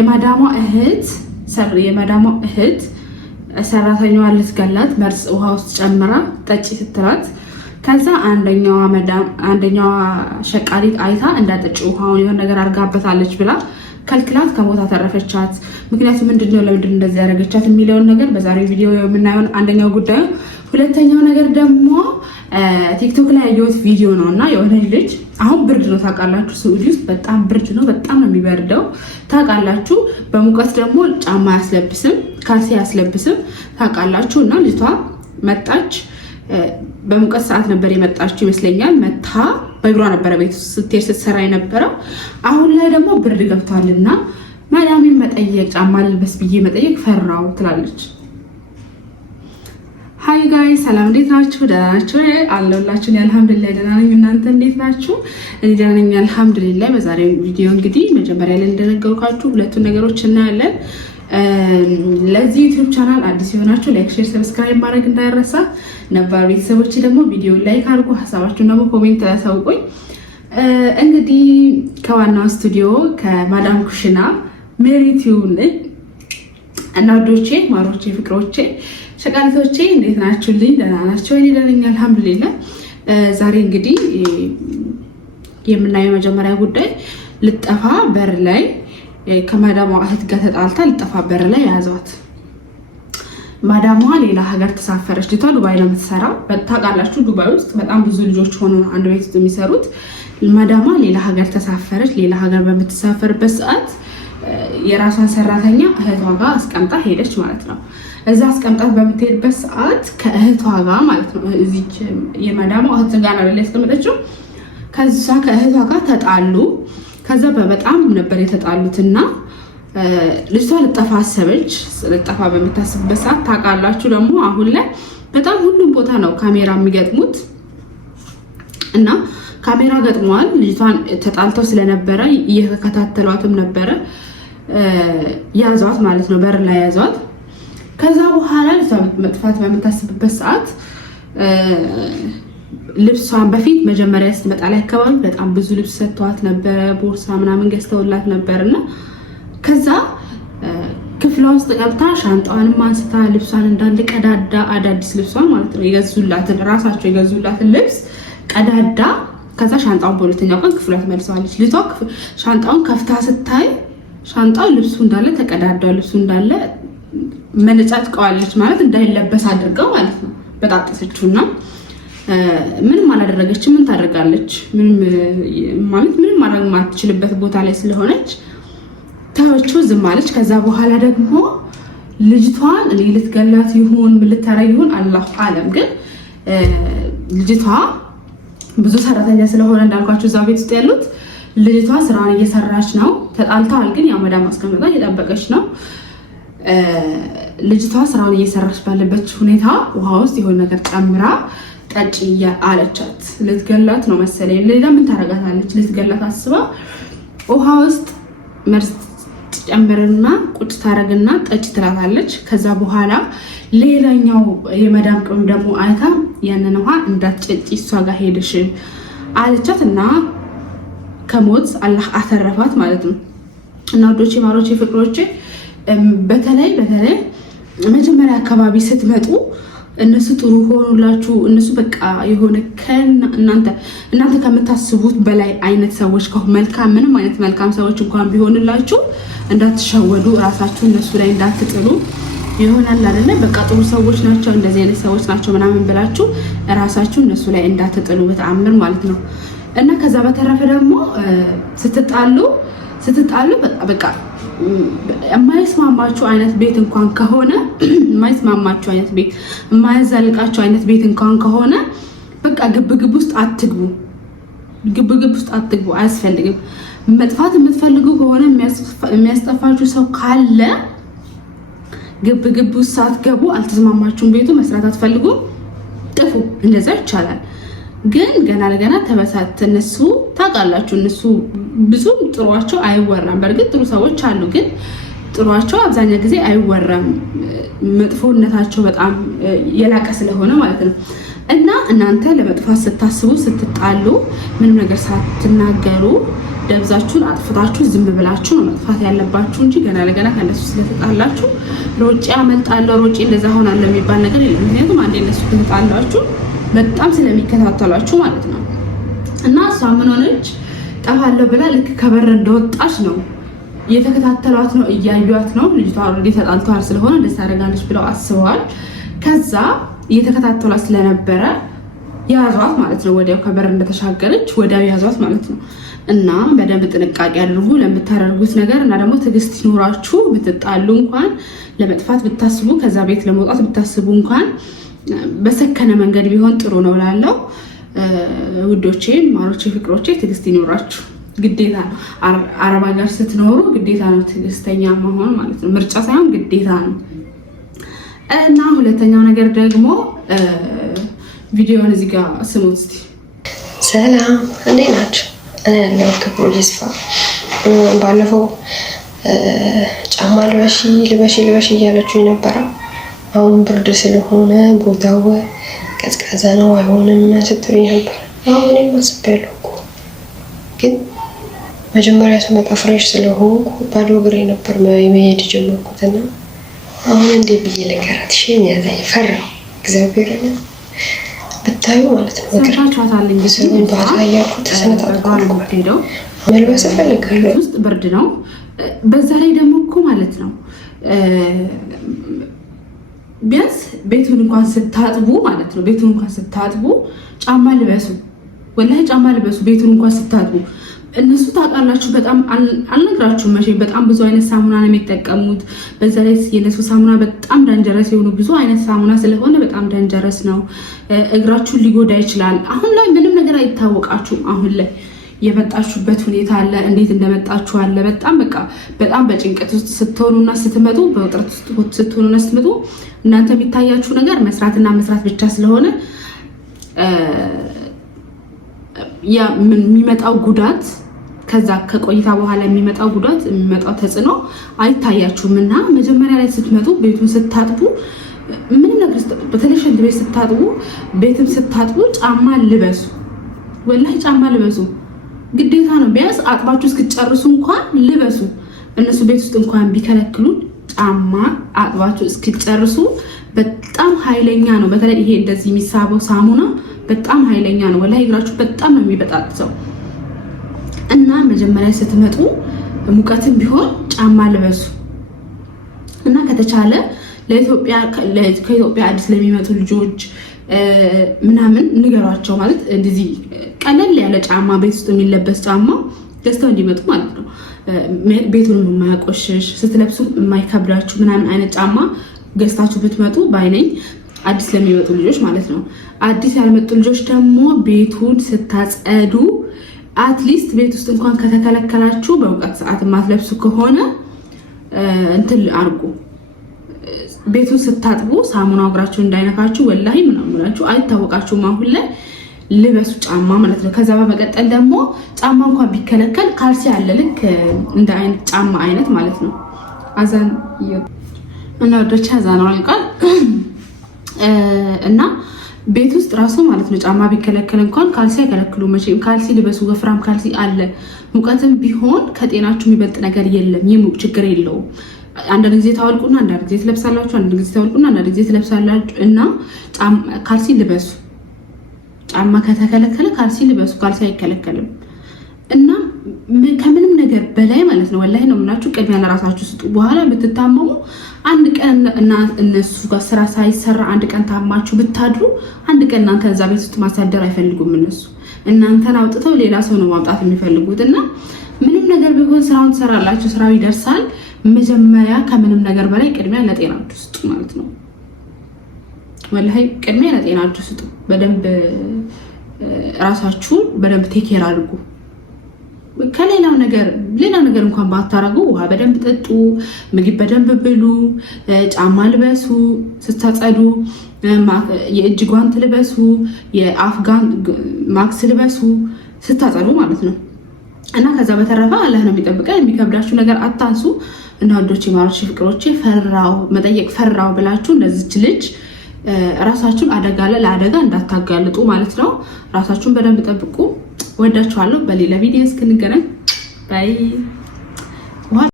የማዳሟ እህት ሰራተኛዋ ልትገላት መርዝ ውሃ ውስጥ ጨምራ ጠጪ ስትላት ከዛ አንደኛዋ ሸቃሊት አይታ እንዳጠጪ ውሃውን የሆነ ነገር አርጋበታለች ብላ ከልክላት ከሞት አተረፈቻት። ምክንያቱም ምንድነው ለምንድን እንደዚህ ያደረገቻት የሚለውን ነገር በዛሬው ቪዲዮ የምናየው አንደኛው ጉዳዩ። ሁለተኛው ነገር ደግሞ ቲክቶክ ላይ ያየሁት ቪዲዮ ነው እና የሆነ ልጅ አሁን ብርድ ነው ታውቃላችሁ፣ ሳውዲ ውስጥ በጣም ብርድ ነው፣ በጣም ነው የሚበርደው ታውቃላችሁ። በሙቀት ደግሞ ጫማ አያስለብስም፣ ካልሲ አያስለብስም ታውቃላችሁ። እና ልጅቷ መጣች፣ በሙቀት ሰዓት ነበር የመጣችው ይመስለኛል። መታ በእግሯ ነበረ ቤት ውስጥ ስትሄድ ስትሰራ የነበረው። አሁን ላይ ደግሞ ብርድ ገብቷልና ማዳሜን መጠየቅ ጫማ ልልበስ ብዬ መጠየቅ ፈራው ትላለች። ሃይ ጋይ ሰላም፣ እንዴት ናችሁ? ደህና ናችሁ? አለሁላችሁ። አልሐምዱሊላህ ደህና ነኝ። እናንተ እንዴት ናችሁ? እኔ ደህና ነኝ አልሐምዱሊላህ። በዛሬው ቪዲዮ እንግዲህ መጀመሪያ ላይ እንደነገርኳችሁ ሁለቱን ነገሮች እናያለን። ለዚህ ዩቲዩብ ቻናል አዲስ የሆናችሁ ላይክ፣ ሼር፣ ሰብስክራይብ ማድረግ እንዳይረሳ። ነባር ቤተሰቦች ደግሞ ቪዲዮ ላይክ አድርጉ፣ ሀሳባችሁን ደግሞ ኮሜንት ያሳውቁኝ። እንግዲህ ከዋናው ስቱዲዮ ከማዳም ኩሽና ሜሪቲውን እና ወዶቼ፣ ማሮቼ፣ ፍቅሮቼ፣ ሸቃሊቶቼ እንዴት ናችሁልኝ? ደህና ናችሁ? እኔ ደህና ነኝ አልሐምዱሊላህ። ዛሬ እንግዲህ የምናየው መጀመሪያ ጉዳይ ልጠፋ በር ላይ ከማዳሟ እህት ጋር ተጣልታ ልጠፋ በር ላይ ያዟት። ማዳሟ ሌላ ሀገር ተሳፈረች። ልጅቷ ዱባይ ነው የምትሰራው። ታውቃላችሁ ዱባይ ውስጥ በጣም ብዙ ልጆች ሆኖ አንድ ቤት ውስጥ የሚሰሩት። ማዳሟ ሌላ ሀገር ተሳፈረች። ሌላ ሀገር በምትሳፈርበት ሰዓት የራሷን ሰራተኛ እህቷ ጋር አስቀምጣ ሄደች ማለት ነው። እዛ አስቀምጣት በምትሄድበት ሰዓት ከእህቷ ጋር ማለት ነው እዚች የማዳሟ እህት ጋር ነው ያስቀመጠችው። ከዛ ከእህቷ ጋር ተጣሉ። ከዛ በጣም ነበር የተጣሉትና ልጅቷ ልጠፋ አሰበች። ልጠፋ በምታስብበት ሰዓት ታውቃላችሁ ደግሞ አሁን ላይ በጣም ሁሉም ቦታ ነው ካሜራ የሚገጥሙት እና ካሜራ ገጥመዋል። ልጅቷን ተጣልተው ስለነበረ እየተከታተሏትም ነበረ። ያዟት ማለት ነው፣ በር ላይ ያዟት። ከዛ በኋላ ልጅቷ መጥፋት በምታስብበት ሰዓት ልብሷን በፊት መጀመሪያ ስትመጣ ላይ አካባቢ በጣም ብዙ ልብስ ሰጥተዋት ነበረ፣ ቦርሳ ምናምን ገዝተውላት ነበርና ከዛ ክፍሏ ውስጥ ገብታ ሻንጣዋንም አንስታ ልብሷን እንዳለ ቀዳዳ፣ አዳዲስ ልብሷን ማለት ነው የገዙላትን ራሳቸው የገዙላትን ልብስ ቀዳዳ። ከዛ ሻንጣውን በሁለተኛው ቀን ክፍሏ ትመልሰዋለች። ልጅቷ ሻንጣውን ከፍታ ስታይ ሻንጣው ልብሱ እንዳለ ተቀዳዳው፣ ልብሱ እንዳለ መነጫጭቀዋለች ማለት እንዳይለበስ አድርገው ማለት ነው በጣጠሰችውና ምንም አላደረገችም። ምን ታደርጋለች? ምንም ማድረግ ማትችልበት ቦታ ላይ ስለሆነች ተወችው፣ ዝም አለች። ከዛ በኋላ ደግሞ ልጅቷን እኔ ልትገላት ይሁን ምን ልታረግ ይሁን አላሁ አለም፣ ግን ልጅቷ ብዙ ሰራተኛ ስለሆነ እንዳልኳችሁ እዛ ቤት ውስጥ ያሉት ልጅቷ ስራውን እየሰራች ነው። ተጣልተዋል፣ ግን ያው መዳም አስቀምጣ እየጠበቀች ነው። ልጅቷ ስራውን እየሰራች ባለበት ሁኔታ ውሃ ውስጥ የሆነ ነገር ጨምራ ጠጪ አለቻት። ልትገላት ነው መሰለኝ። ሌላ ምን ታረጋታለች? ልትገላት አስባ ውሃ ውስጥ መርዝ ጨምርና ቁጭ ታረግና ጠጪ ትላታለች። ከዛ በኋላ ሌላኛው የመዳም ቅም ደግሞ አይታ ያንን ውሃ እንዳትጨጪ እሷ ጋር ሄድሽ አለቻት እና ከሞት አላህ አተረፋት ማለት ነው። እና ወዶቼ፣ ማሮቼ፣ ፍቅሮቼ በተለይ መጀመሪያ አካባቢ ስትመጡ እነሱ ጥሩ ሆኑላችሁ። እነሱ በቃ የሆነ እናንተ ከምታስቡት በላይ አይነት ሰዎች መልካም ምንም አይነት መልካም ሰዎች እንኳን ቢሆንላችሁ እንዳትሸወዱ፣ ራሳችሁ እነሱ ላይ እንዳትጥሉ። ይሆናል አይደለ? በቃ ጥሩ ሰዎች ናቸው፣ እንደዚህ አይነት ሰዎች ናቸው ምናምን ብላችሁ ራሳችሁ እነሱ ላይ እንዳትጥሉ በተአምር ማለት ነው። እና ከዛ በተረፈ ደግሞ ስትጣሉ በቃ የማይስማማችሁ አይነት ቤት እንኳን ከሆነ የማይስማማችሁ አይነት ቤት የማያዛልቃችሁ አይነት ቤት እንኳን ከሆነ በቃ ግብግብ ውስጥ አትግቡ። አያስፈልግም። መጥፋት የምትፈልጉ ከሆነ የሚያስጠፋችሁ ሰው ካለ ግብግብ ውስጥ ሳትገቡ፣ አልተስማማችሁም፣ ቤቱ መስራት አትፈልጉ፣ ጥፉ። እንደዛ ይቻላል። ግን ገና ለገና ተበሳት እነሱ ታውቃላችሁ፣ እነሱ ብዙ ጥሯቸው አይወራም። በእርግጥ ጥሩ ሰዎች አሉ፣ ግን ጥሯቸው አብዛኛው ጊዜ አይወራም። መጥፎነታቸው በጣም የላቀ ስለሆነ ማለት ነው። እና እናንተ ለመጥፋት ስታስቡ ስትጣሉ ምንም ነገር ሳትናገሩ ደብዛችሁን አጥፍታችሁ ዝም ብላችሁ ነው መጥፋት ያለባችሁ እንጂ ገና ለገና ከነሱ ስለተጣላችሁ ሮጬ አመልጣለሁ ሮጬ እንደዛ ሆናለሁ የሚባል ነገር የለም። ምክንያቱም አንዴ እነሱ ከተጣላችሁ በጣም ስለሚከታተሏችሁ ማለት ነው። እና እሷ ምን ሆነች? ጠፋለሁ ብላ ልክ ከበር እንደወጣች ነው እየተከታተሏት ነው፣ እያዩት ነው። ልጅቷ ኦልሬዲ ተጣልተዋል ስለሆነ እንደዛ ታደርጋለች ብለው አስበዋል። ከዛ እየተከታተሏት ስለነበረ ያዟት ማለት ነው። ወዲያው ከበር እንደተሻገረች ወዲያው ያዟት ማለት ነው። እና በደንብ ጥንቃቄ አድርጉ ለምታደርጉት ነገር እና ደግሞ ትዕግስት ይኖራችሁ። ብትጣሉ እንኳን ለመጥፋት ብታስቡ ከዛ ቤት ለመውጣት ብታስቡ እንኳን በሰከነ መንገድ ቢሆን ጥሩ ነው እላለሁ። ውዶቼ፣ ማሮቼ፣ ፍቅሮቼ ትዕግስት ይኖራችሁ ግዴታ ነው። አረብ ሀገር ስትኖሩ ግዴታ ነው ትዕግስተኛ መሆን ማለት ነው። ምርጫ ሳይሆን ግዴታ ነው። እና ሁለተኛው ነገር ደግሞ ቪዲዮውን እዚህ ጋር ስሙት እስቲ። ሰላም እንዴት ናችሁ? እኔ ያለው ክብሩ ይስፋ። ባለፈው ጫማ ልበሺ እያለችው ነበረ። አሁን ብርድ ስለሆነ ቦታው ቀዝቃዛ ነው አይሆንም ስትሉኝ ነበር። አሁን አስቤያለሁ እኮ ግን መጀመሪያ ስመጣ ፍሬሽ ስለሆንኩ ባዶ እግሬ ነበር መሄድ ጀመርኩትና አሁን እንዴ ብዬ ልንገራት ያዘኝ ፈራሁ። እግዚአብሔርን ብታዩ ማለት ነው እግሬን ባታያኩ ተሰነጣጥቋል። መልበስ እፈልጋለሁ። ውስጥ ብርድ ነው። በዛ ላይ ደግሞ እኮ ማለት ነው ቢያንስ ቤቱን እንኳን ስታጥቡ ማለት ነው ቤቱን እንኳን ስታጥቡ ጫማ ልበሱ። ወላሂ ጫማ ልበሱ ቤቱን እንኳን ስታጥቡ። እነሱ ታውቃላችሁ፣ በጣም አልነግራችሁም መቼም በጣም ብዙ አይነት ሳሙና ነው የሚጠቀሙት። በዛ ላይ የነሱ ሳሙና በጣም ዳንጀረስ የሆኑ ብዙ አይነት ሳሙና ስለሆነ በጣም ዳንጀረስ ነው። እግራችሁን ሊጎዳ ይችላል። አሁን ላይ ምንም ነገር አይታወቃችሁም። አሁን ላይ የመጣችሁበት ሁኔታ አለ፣ እንዴት እንደመጣችሁ አለ። በጣም በጭንቀት ውስጥ ስትሆኑና ስትመጡ፣ በውጥረት ውስጥ ስትሆኑና ስትመጡ እናንተ የሚታያችሁ ነገር መስራትና መስራት ብቻ ስለሆነ የሚመጣው ጉዳት ከዛ ከቆይታ በኋላ የሚመጣው ጉዳት የሚመጣው ተጽዕኖ አይታያችሁም። እና መጀመሪያ ላይ ስትመጡ ቤቱን ስታጥቡ ምንም ነገር በተለይ ሽንት ቤት ስታጥቡ ቤትም ስታጥቡ ጫማ ልበሱ። ወላሂ ጫማ ልበሱ ግዴታ ነው። ቢያንስ አጥባችሁ እስክጨርሱ እንኳን ልበሱ። እነሱ ቤት ውስጥ እንኳን ቢከለክሉ ጫማ አጥባችሁ እስክጨርሱ በጣም ኃይለኛ ነው። በተለይ ይሄ እንደዚህ የሚሳበው ሳሙና በጣም ኃይለኛ ነው። ወላሂ እግራችሁ በጣም ነው የሚበጣጥሰው። እና መጀመሪያ ስትመጡ ሙቀትም ቢሆን ጫማ ልበሱ። እና ከተቻለ ከኢትዮጵያ አዲስ ለሚመጡ ልጆች ምናምን ንገሯቸው። ማለት እንደዚህ ቀለል ያለ ጫማ ቤት ውስጥ የሚለበስ ጫማ ገዝተው እንዲመጡ ማለት ነው። ቤቱን የማያቆሽሽ ስትለብሱ የማይከብዳችሁ ምናምን አይነት ጫማ ገዝታችሁ ብትመጡ ባይነኝ፣ አዲስ ለሚመጡ ልጆች ማለት ነው። አዲስ ያልመጡ ልጆች ደግሞ ቤቱን ስታጸዱ አትሊስት ቤት ውስጥ እንኳን ከተከለከላችሁ በሙቀት ሰዓት የማትለብሱ ከሆነ እንትን አርጉ። ቤቱን ስታጥቡ ሳሙና እግራችሁ እንዳይነካችሁ። ወላሂ ምናምን ብላችሁ አይታወቃችሁም። አሁን ላይ ልበሱ ጫማ ማለት ነው። ከዛ በመቀጠል ደግሞ ጫማ እንኳን ቢከለከል ካልሲ አለ፣ ልክ እንደ አይነት ጫማ አይነት ማለት ነው። አዛን እና ወዶች አዛን አልቃል እና ቤት ውስጥ ራሱ ማለት ነው ጫማ ቢከለከል እንኳን ካልሲ አይከለክሉ። መቼም ካልሲ ልበሱ፣ ወፍራም ካልሲ አለ። ሙቀትም ቢሆን ከጤናችሁ የሚበልጥ ነገር የለም። ይሙቅ ችግር የለውም። አንዳንድ ጊዜ ታወልቁና አንዳንድ ጊዜ ትለብሳላችሁ፣ አንዳንድ ጊዜ ታወልቁና አንዳንድ ጊዜ ትለብሳላችሁ። እና ካልሲ ልበሱ። ጫማ ከተከለከለ ካልሲ ልበሱ። ካልሲ አይከለከልም። እና ከምንም ነገር በላይ ማለት ነው ወላሂ ነው የምላችሁ ቅድሚያ ለራሳችሁ ስጡ። በኋላ ብትታመሙ አንድ ቀን እና እነሱ ጋር ስራ ሳይሰራ አንድ ቀን ታማችሁ ብታድሩ አንድ ቀን እናንተ እዛ ቤት ውስጥ ማሳደር አይፈልጉም። እነሱ እናንተን አውጥተው ሌላ ሰው ነው ማምጣት የሚፈልጉት። እና ምንም ነገር ቢሆን ስራውን ትሰራላችሁ፣ ስራው ይደርሳል። መጀመሪያ ከምንም ነገር በላይ ቅድሚያ ለጤናችሁ ስጡ ማለት ነው። ወላሂ ቅድሚያ ለጤናችሁ ስጡ። በደንብ ራሳችሁን በደንብ ቴኬር አድርጉ። ከሌላው ነገር እንኳን ባታረጉ ውሃ በደንብ ጠጡ፣ ምግብ በደንብ ብሉ፣ ጫማ ልበሱ፣ ስታጸዱ የእጅ ጓንት ልበሱ፣ የአፍ ማክስ ልበሱ ስታጸዱ ማለት ነው። እና ከዛ በተረፈ አላህ ነው የሚጠብቀን። የሚከብዳችሁ ነገር አታንሱ። እና ወዶቼ፣ ማሮቼ፣ ፍቅሮቼ መጠየቅ ፈራው ብላችሁ እንደዚች ልጅ ራሳችሁን ለአደጋ እንዳታጋልጡ ማለት ነው። ራሳችሁን በደንብ ጠብቁ። ወዳችኋለሁ። በሌላ ቪዲዮ እስክንገናኝ ባይ